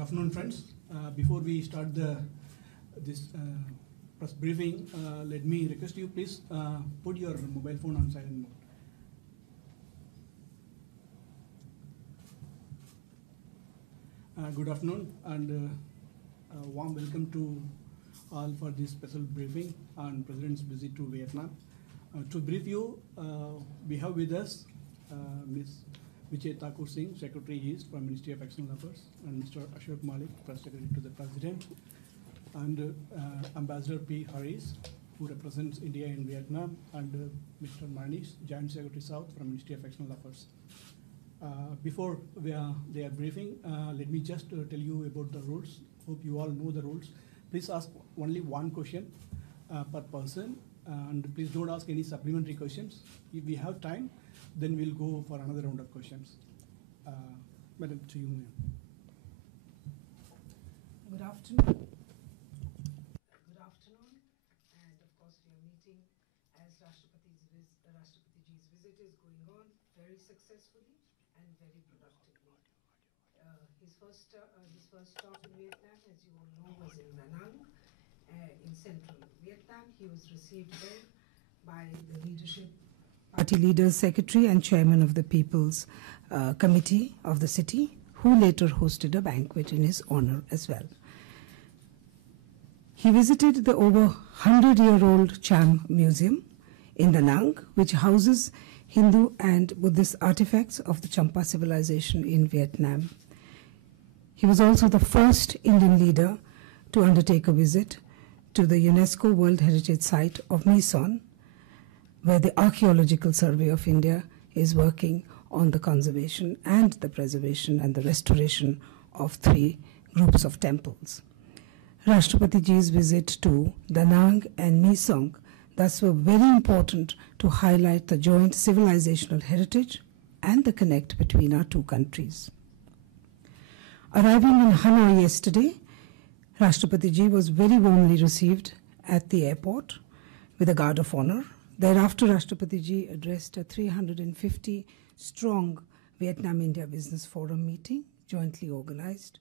Good afternoon, friends. Before we start this press briefing, let me request you please put your mobile phone on silent mode. Good afternoon and a warm welcome to all for this special briefing on President's visit to Vietnam. To brief you, we have with us Ms. Vijay Thakur Singh, Secretary East from Ministry of External Affairs, and Mr. Ashok Malik, Press Secretary to the President, and Ambassador P. Harris, who represents India in Vietnam, and Mr. Manish, Joint Secretary South from Ministry of External Affairs. Before their briefing, let me just tell you about the rules. Hope you all know the rules. Please ask only one question per person, and please don't ask any supplementary questions. If we have time, then we'll go for another round of questions. Madam, to you, ma'am. Good afternoon. Good afternoon, and of course we are meeting as Rashtrapatiji's visit is going on very successfully and very productively. His first stop in Vietnam, as you all know, was in Da Nang, in central Vietnam. He was received there by the leadership, party leaders, secretary and chairman of the People's Committee of the city, who later hosted a banquet in his honor as well. He visited the over 100-year-old Cham Museum in Da Nang, which houses Hindu and Buddhist artifacts of the Champa civilization in Vietnam. He was also the first Indian leader to undertake a visit to the UNESCO World Heritage Site of My Son, where the Archaeological Survey of India is working on the conservation and the preservation and the restoration of 3 groups of temples. Rashtrapatiji's visit to Da Nang and My Son thus were very important to highlight the joint civilizational heritage and the connect between our 2 countries. Arriving in Hanoi yesterday, Rashtrapatiji was very warmly received at the airport with a guard of honor. Thereafter, Rashtrapatiji addressed a 350-strong Vietnam-India Business Forum meeting, jointly organized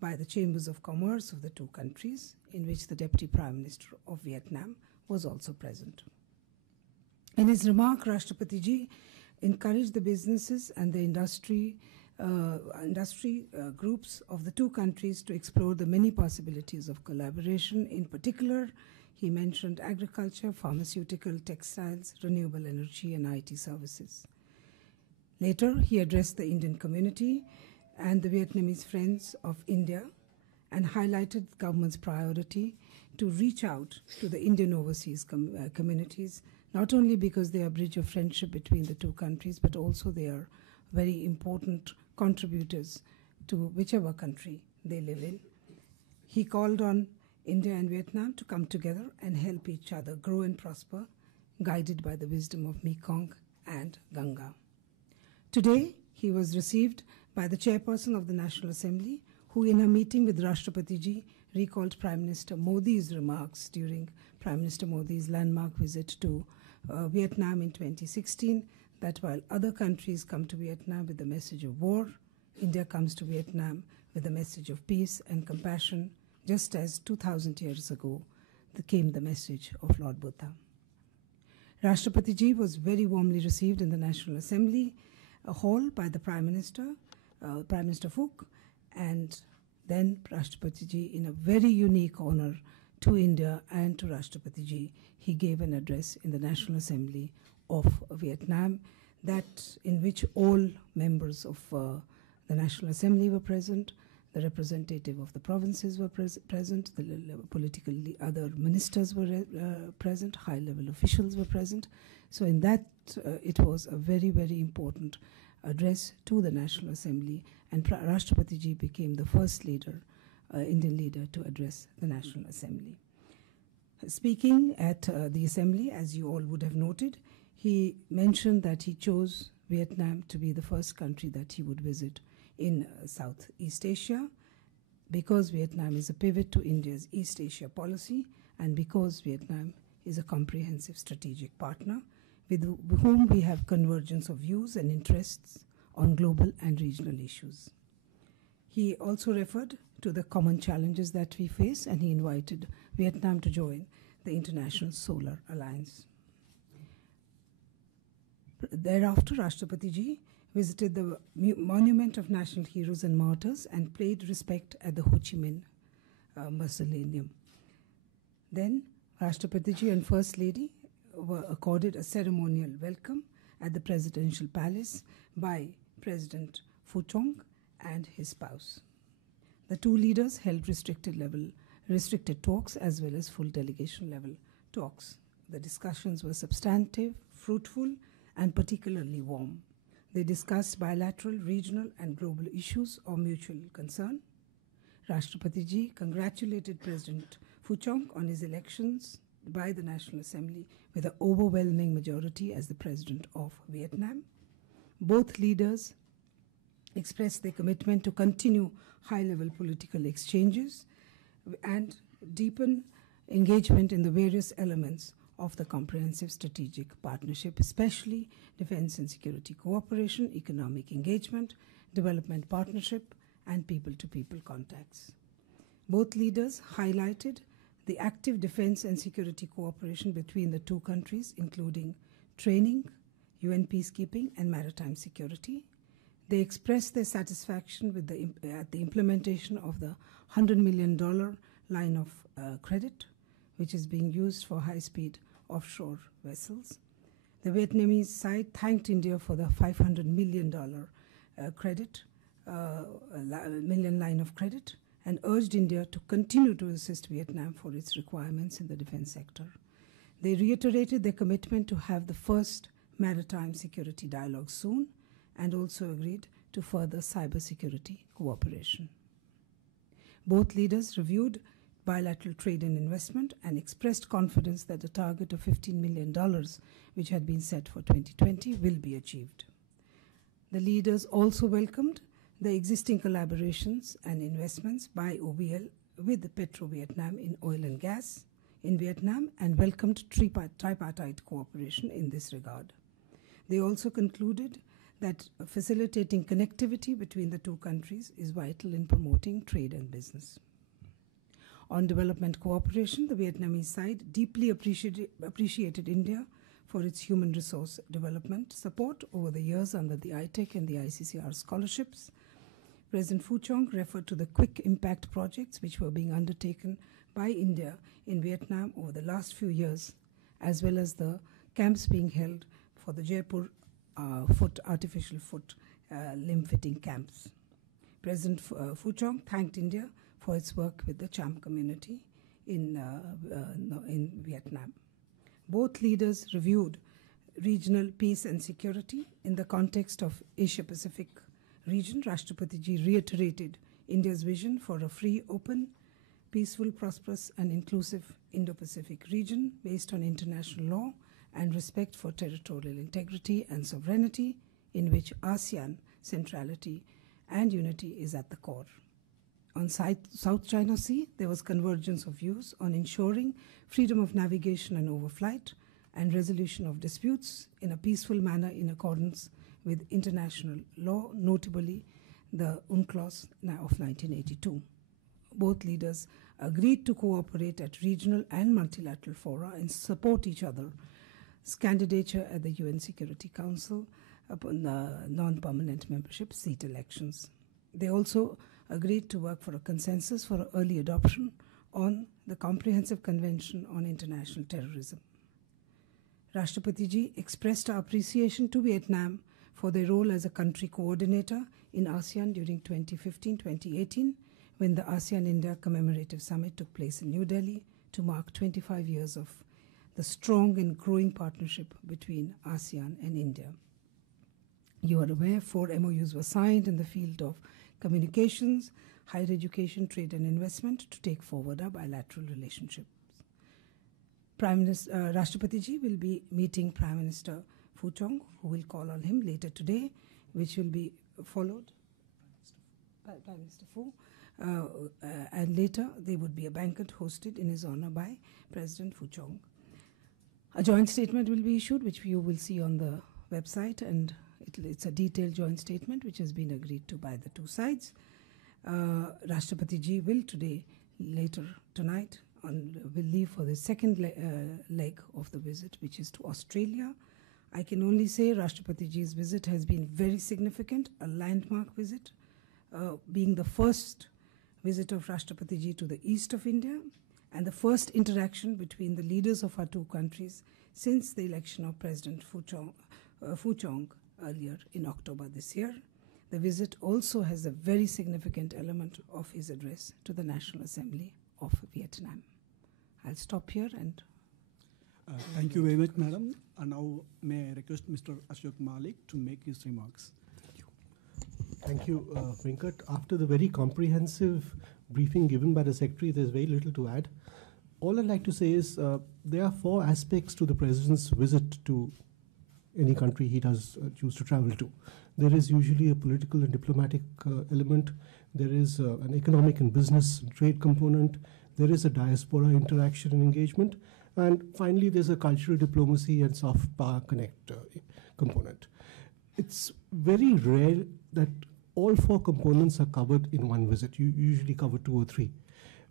by the Chambers of Commerce of the 2 countries, in which the Deputy Prime Minister of Vietnam was also present. In his remark, Rashtrapatiji encouraged the businesses and the industry groups of the 2 countries to explore the many possibilities of collaboration. In particular, he mentioned agriculture, pharmaceutical, textiles, renewable energy, and IT services. Later, he addressed the Indian community and the Vietnamese friends of India and highlighted the government's priority to reach out to the Indian overseas communities, not only because they are a bridge of friendship between the 2 countries, but also they are very important contributors to whichever country they live in. He called on India and Vietnam to come together and help each other grow and prosper, guided by the wisdom of Mekong and Ganga. Today, he was received by the chairperson of the National Assembly, who in a meeting with Rashtrapatiji recalled Prime Minister Modi's remarks during Prime Minister Modi's landmark visit to Vietnam in 2016, that while other countries come to Vietnam with the message of war, India comes to Vietnam with the message of peace and compassion, just as 2,000 years ago came the message of Lord Buddha. Rashtrapatiji was very warmly received in the National Assembly hall by the Prime Minister, Prime Minister Phuc, and then Rashtrapatiji, in a very unique honor to India and to Rashtrapatiji, he gave an address in the National Assembly of Vietnam, that in which all members of the National Assembly were present, the representative of the provinces were present, the other ministers were present, high-level officials were present. So in that, it was a very, very important address to the National Assembly, and Rashtrapatiji became the first Indian leader to address the National Assembly. Speaking at the Assembly, as you all would have noted, he mentioned that he chose Vietnam to be the first country that he would visit in Southeast Asia, because Vietnam is a pivot to India's East Asia policy, and because Vietnam is a comprehensive strategic partner with whom we have convergence of views and interests on global and regional issues. He also referred to the common challenges that we face, and he invited Vietnam to join the International Solar Alliance. Thereafter, Rashtrapati Ji visited the Monument of National Heroes and Martyrs and paid respect at the Ho Chi Minh Mausoleum. Then, Rashtrapati Ji and First Lady were accorded a ceremonial welcome at the Presidential Palace by President Phu Trong and his spouse. The two leaders held restricted talks as well as full delegation level talks. The discussions were substantive, fruitful, and particularly warm. They discussed bilateral, regional, and global issues of mutual concern. Rashtrapati Ji congratulated President Phu Trong on his elections by the National Assembly with an overwhelming majority as the President of Vietnam. Both leaders expressed their commitment to continue high-level political exchanges and deepen engagement in the various elements of the comprehensive strategic partnership, especially defense and security cooperation, economic engagement, development partnership, and people-to-people contacts. Both leaders highlighted the active defense and security cooperation between the two countries, including training, UN peacekeeping, and maritime security. They expressed their satisfaction with at the implementation of the $100 million line of credit, which is being used for high-speed offshore vessels. The Vietnamese side thanked India for the $500 million million line of credit, and urged India to continue to assist Vietnam for its requirements in the defense sector. They reiterated their commitment to have the first maritime security dialogue soon, and also agreed to further cybersecurity cooperation. Both leaders reviewed bilateral trade and investment and expressed confidence that the target of $15 million, which had been set for 2020, will be achieved. The leaders also welcomed the existing collaborations and investments by OVL with Petro-Vietnam in oil and gas in Vietnam, and welcomed tripartite cooperation in this regard. They also concluded that facilitating connectivity between the two countries is vital in promoting trade and business. On development cooperation, the Vietnamese side deeply appreciated India for its human resource development support over the years under the ITEC and the ICCR scholarships. President Phu Trong referred to the quick impact projects which were being undertaken by India in Vietnam over the last few years, as well as the camps being held for the Jaipur artificial foot limb fitting camps. President Phu Trong thanked India for its work with the Cham community in Vietnam. Both leaders reviewed regional peace and security in the context of Asia-Pacific region. Rashtrapati Ji reiterated India's vision for a free, open, peaceful, prosperous, and inclusive Indo-Pacific region based on international law and respect for territorial integrity and sovereignty, in which ASEAN centrality and unity is at the core. On South China Sea, there was convergence of views on ensuring freedom of navigation and overflight and resolution of disputes in a peaceful manner in accordance with international law, notably the UNCLOS of 1982. Both leaders agreed to cooperate at regional and multilateral fora and support each other's candidature at the UN Security Council upon the non-permanent membership seat elections. They also agreed to work for a consensus for early adoption on the Comprehensive Convention on International Terrorism. Rashtrapati Ji expressed our appreciation to Vietnam for their role as a country coordinator in ASEAN during 2015-2018, when the ASEAN-India Commemorative Summit took place in New Delhi to mark 25 years of the strong and growing partnership between ASEAN and India. You are aware 4 MOUs were signed in the field of communications, higher education, trade and investment to take forward our bilateral relationships. Rashtrapati Ji will be meeting Prime Minister Phu Trong, who will call on him later today, which will be followed by Prime Minister Phu. And later there would be a banquet hosted in his honor by President Phu Trong. A joint statement will be issued, which you will see on the website, and it's a detailed joint statement which has been agreed to by the two sides. Rashtrapati Ji will later tonight, will leave for the second leg of the visit, which is to Australia. I can only say Rashtrapati Ji's visit has been very significant, a landmark visit, being the first visit of Rashtrapati Ji to the east of India and the first interaction between the leaders of our two countries since the election of President Phu Chong earlier in October this year. The visit also has a very significant element of his address to the National Assembly of Vietnam. I'll stop here and... Thank you very much, Madam. And now may I request Mr. Ashok Malik to make his remarks. Thank you, Venkat. After the very comprehensive briefing given by the Secretary, there's very little to add. All I'd like to say is there are 4 aspects to the President's visit to any country he does choose to travel to. There is usually a political and diplomatic element. There is an economic and business and trade component. There is a diaspora interaction and engagement. And finally, there's a cultural diplomacy and soft power connect component. It's very rare that all 4 components are covered in one visit. You usually cover 2 or 3.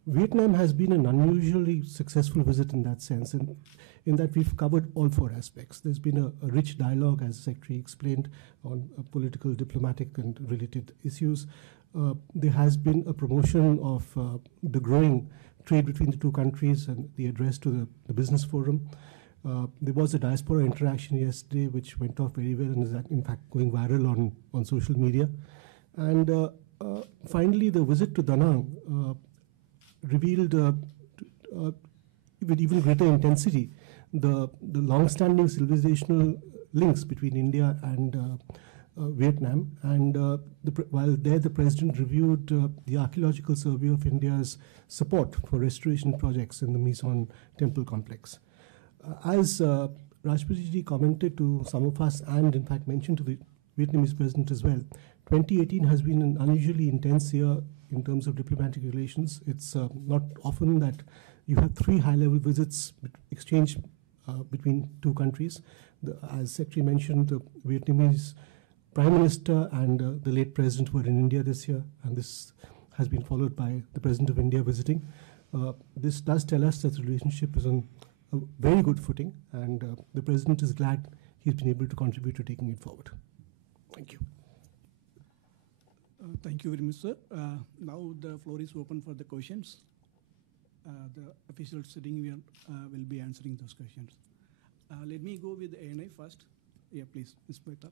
Vietnam has been an unusually successful visit in that sense, and in that we've covered all 4 aspects. There's been a rich dialogue, as the Secretary explained, on political, diplomatic, and related issues. There has been a promotion of the growing trade between the two countries and the address to the business forum. There was a diaspora interaction yesterday which went off very well and is in fact going viral on social media. And finally, the visit to Da Nang revealed with even greater intensity the long-standing civilizational links between India and Vietnam. And while there, the President reviewed the archaeological survey of India's support for restoration projects in the Mission Temple complex. As Rashtrapati Ji commented to some of us and in fact mentioned to the Vietnamese President as well, 2018 has been an unusually intense year in terms of diplomatic relations. It's not often that you have 3 high-level visits exchanged between 2 countries. As Secretary mentioned, the Vietnamese Prime Minister and the late President were in India this year, and this has been followed by the President of India visiting. This does tell us that the relationship is on a very good footing, and the President is glad he's been able to contribute to taking it forward. Thank you. Thank you very much, sir. Now the floor is open for the questions. The officials sitting here will be answering those questions. Let me go with ANI first. Yeah, please, Ms. Beta.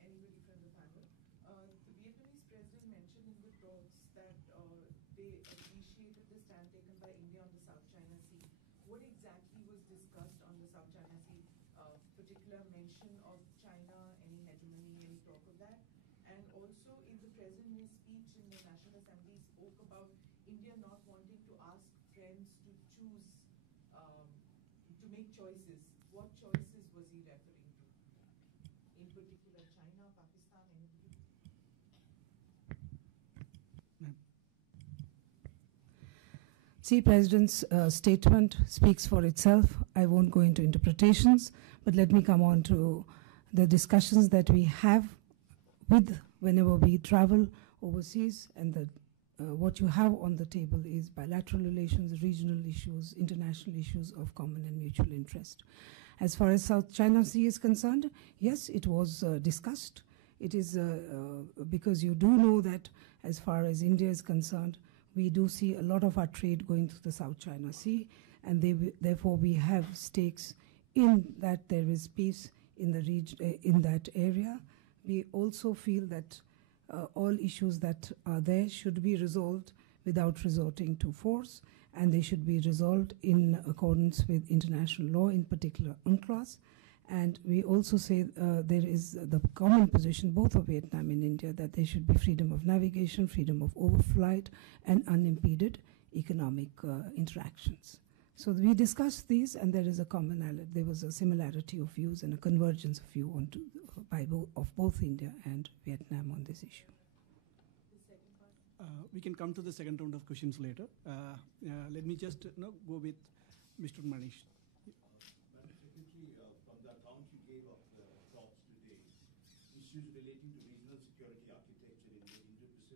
Anybody from the panel? The Vietnamese president mentioned in the talks that they appreciated the stand taken by India on the South China Sea. What exactly was discussed on the South China Sea? Particular mention of China, any hegemony, any talk of that? And also, in the president's speech in the National Assembly, spoke about India not wanting to ask friends to choose, to make choices. What choices was he referring to? In particular, China, Pakistan, anybody? See, President's statement speaks for itself. I won't go into interpretations, but let me come on to the discussions that we have whenever we travel overseas, and what you have on the table is bilateral relations, regional issues, international issues of common and mutual interest. As far as South China Sea is concerned, yes, it was discussed. It is because you do know that as far as India is concerned, we do see a lot of our trade going through the South China Sea, and therefore we have stakes in that there is peace in the region, in that area. We also feel that all issues that are there should be resolved without resorting to force, and they should be resolved in accordance with international law, in particular UNCLOS. And we also say there is the common position, both of Vietnam and India, that there should be freedom of navigation, freedom of overflight, and unimpeded economic interactions. So we discussed these, and there is a commonality. There was a similarity of views and a convergence of view of both India and Vietnam on this issue. We can come to the second round of questions later. Let me just go with Mr. Manish. Madam Secretary, from the account you gave of the talks today, issues relating to regional security architecture in the Indo-Pacific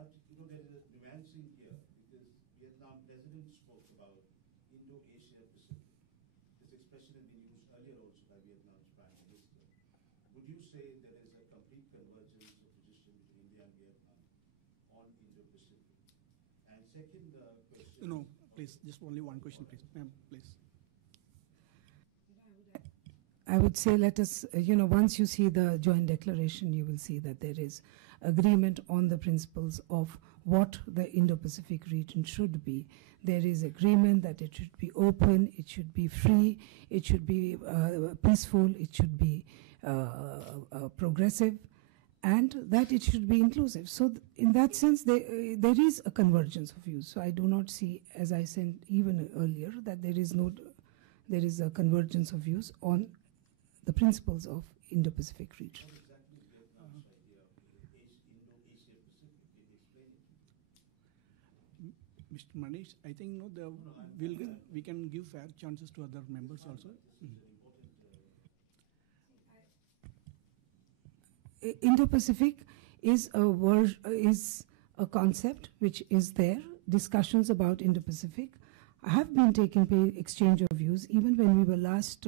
But, there is a nuancing here because Vietnam president spoke about Indo-Asia Pacific. This expression has been used earlier also by Vietnam's Prime Minister. Would you say there is a complete convergence of position between India and Vietnam on Indo-Pacific? And second question... No, please, just only one question, please. Ma'am, please. I would say let us, once you see the joint declaration, you will see that there is agreement on the principles of what the Indo-Pacific region should be. There is agreement that it should be open, it should be free, it should be peaceful, it should be progressive, and that it should be inclusive. So in that sense, there is a convergence of views. So I do not see, as I said even earlier, that there is a convergence of views on the principles of Indo-Pacific region. What exactly is Vietnam's idea of Indo-Asia Pacific? Can you explain it? Mr. Manish, I think we can give fair chances to other members also. Indo-Pacific is a concept which is there. Discussions about Indo-Pacific have been taking exchange of views. Even when we were last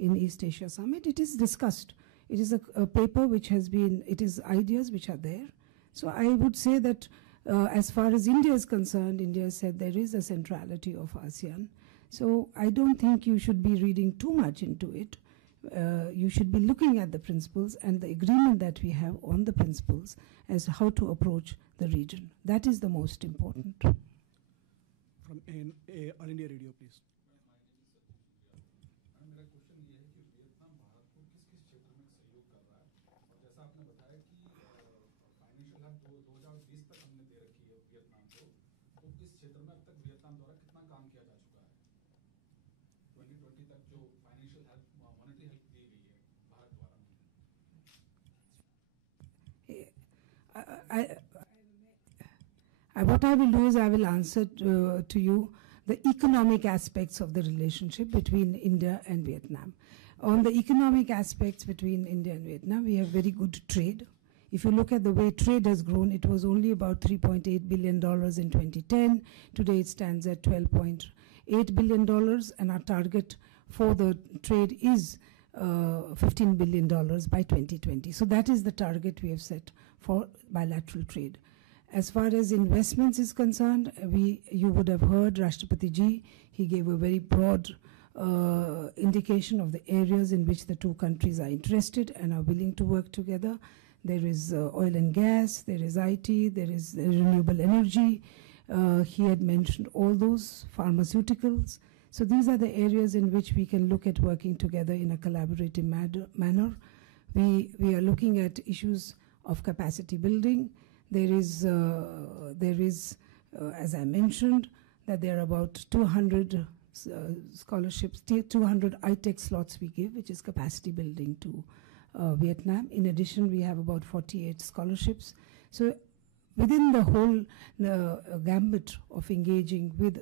in East Asia Summit, it is discussed. It is a paper which has been, it is ideas which are there. So I would say that as far as India is concerned, India said there is a centrality of ASEAN. So I don't think you should be reading too much into it. You should be looking at the principles and the agreement that we have on the principles as how to approach the region. That is the most important. From All India Radio, please. मेरा question ये है कि Vietnam Bharat को किस किस क्षेत्र में सहयोग कर रहा है और जैसा आपने बताया कि फाइनेंशियल हेल्प 2020 तक हमने दे रखी है वियतनाम को, तो इस क्षेत्र में अब तक वियतनाम द्वारा कितना काम किया जा चुका है 2020 तक जो फाइनेंशियल हेल्प मॉनेटरी हेल्प दी गई है भारत द्वारा? What I will do is I will answer to you the economic aspects of the relationship between India and Vietnam. On the economic aspects between India and Vietnam, we have very good trade. If you look at the way trade has grown, it was only about $3.8 billion in 2010. Today it stands at $12.8 billion, and our target for the trade is $15 billion by 2020. So that is the target we have set for bilateral trade. As far as investments is concerned, you would have heard Rashtrapati Ji, he gave a very broad indication of the areas in which the two countries are interested and are willing to work together. There is oil and gas, there is IT, there is renewable energy. He had mentioned all those, pharmaceuticals. So these are the areas in which we can look at working together in a collaborative manner. We are looking at issues of capacity building. There is, as I mentioned, that there are about 200 scholarships, 200 ITEC slots we give, which is capacity building to Vietnam. In addition, we have about 48 scholarships. So within the whole gambit of engaging with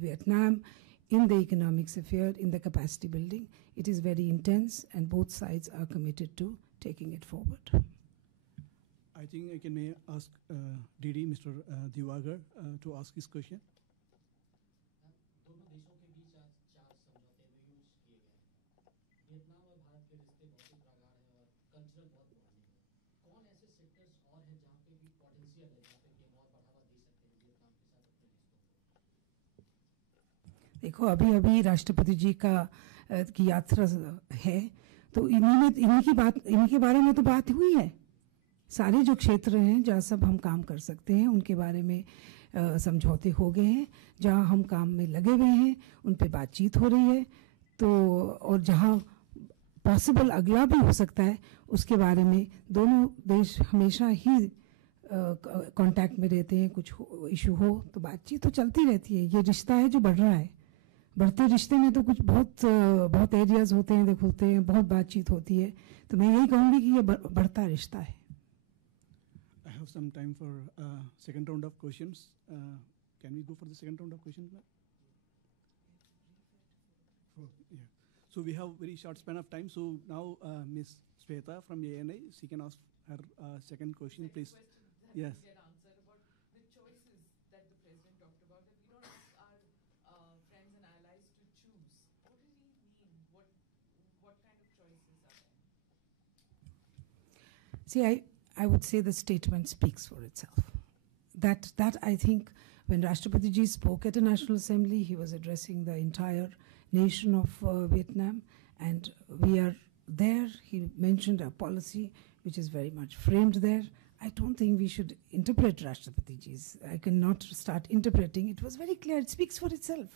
Vietnam in the economic sphere, in the capacity building, it is very intense, and both sides are committed to taking it forward. I think I can ask DD, Mr. Diwagar, to ask his question. दोनों देशों के बीच आज 4 समझौते MOUs किए गए हैं। Vietnam और भारत के रिश्ते बहुत ही प्रगाढ़ हैं और कल्चरल बहुत पुराने हैं। कौन ऐसे सेक्टर्स और हैं जहाँ पे भी पोटेंशियल है, जहाँ पे कि हम और बढ़ावा दे सकते हैं वियतनाम के साथ अपने रिश्तों को? देखो, अभी राष्ट्रपति जी की यात्रा है, तो इनके बारे में तो बात हुई है। सारे जो क्षेत्र हैं जहाँ सब हम काम कर सकते हैं, उनके बारे में समझौते हो गए हैं। जहाँ हम काम में लगे हुए हैं, उन पे बातचीत हो रही है। तो और जहाँ पॉसिबल अगला भी हो सकता है, उसके बारे में दोनों देश हमेशा ही कांटेक्ट में रहते हैं। कुछ इशू हो तो बातचीत तो चलती रहती है। ये रिश्ता है जो बढ़ रहा है। बढ़ते रिश्ते में तो कुछ बहुत एरियाज होते हैं, होते हैं, बहुत बातचीत होती है। तो मैं यही कहूँगी कि ये बढ़ता रिश्ता है। I have some time for second round of questions. Can we go for the second round of questions? Yeah. So we have very short span of time. So now Ms. Shweta from ANI, she can ask her second question, please. Yes. Get answered. See, I would say the statement speaks for itself. That I think when Rashtrapati Ji spoke at a National Assembly, he was addressing the entire nation of Vietnam, and we are there. He mentioned a policy which is very much framed there. I don't think we should interpret Rashtrapati Ji's. I cannot start interpreting. It was very clear. It speaks for itself.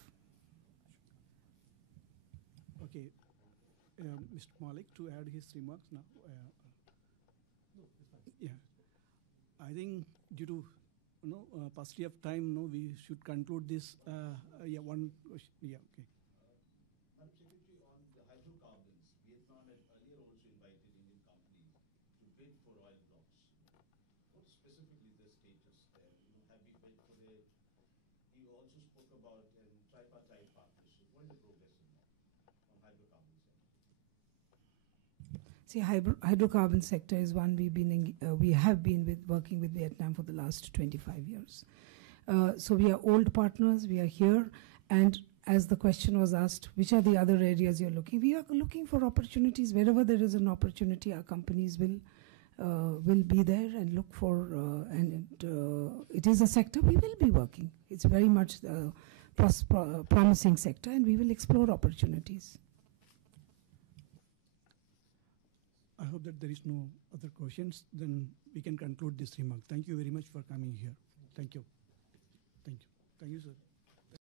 Okay, Mr. Malik, to add his remarks now. Yeah, I think due to paucity of time, we should conclude this. Yeah, one question. Yeah, okay. Madam Secretary, on the hydrocarbons, Vietnam had earlier also invited Indian companies to bid for oil blocks. What is specifically the status there? Have we bid for it? You also spoke about a tripartite partnership. What is the progress in that on hydrocarbon sector? See, hydrocarbon sector is one we have been working with Vietnam for the last 25 years. So we are old partners. We are here, and as the question was asked, which are the other areas you're looking? We are looking for opportunities. Wherever there is an opportunity, our companies will be there and look for, it is a sector we will be working. It's very much a promising sector, and we will explore opportunities. I hope that there is no other questions. Then we can conclude this remark. Thank you very much for coming here. Thank you. Thank you. Thank you, sir.